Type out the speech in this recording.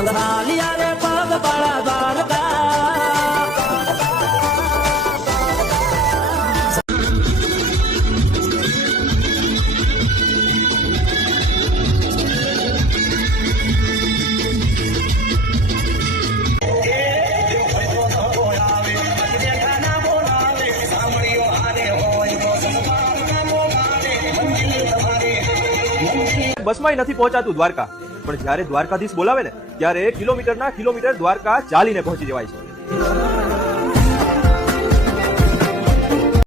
સંગ્રહાલિયા રે પગ પાળા દ્વારકા બસમાં નથી પહોંચાતું દ્વારકા, પણ જ્યારે દ્વારકાધીશ બોલાવે ને ત્યારે કિલોમીટર દ્વારકા ચાલીને પહોંચી જવાય છે.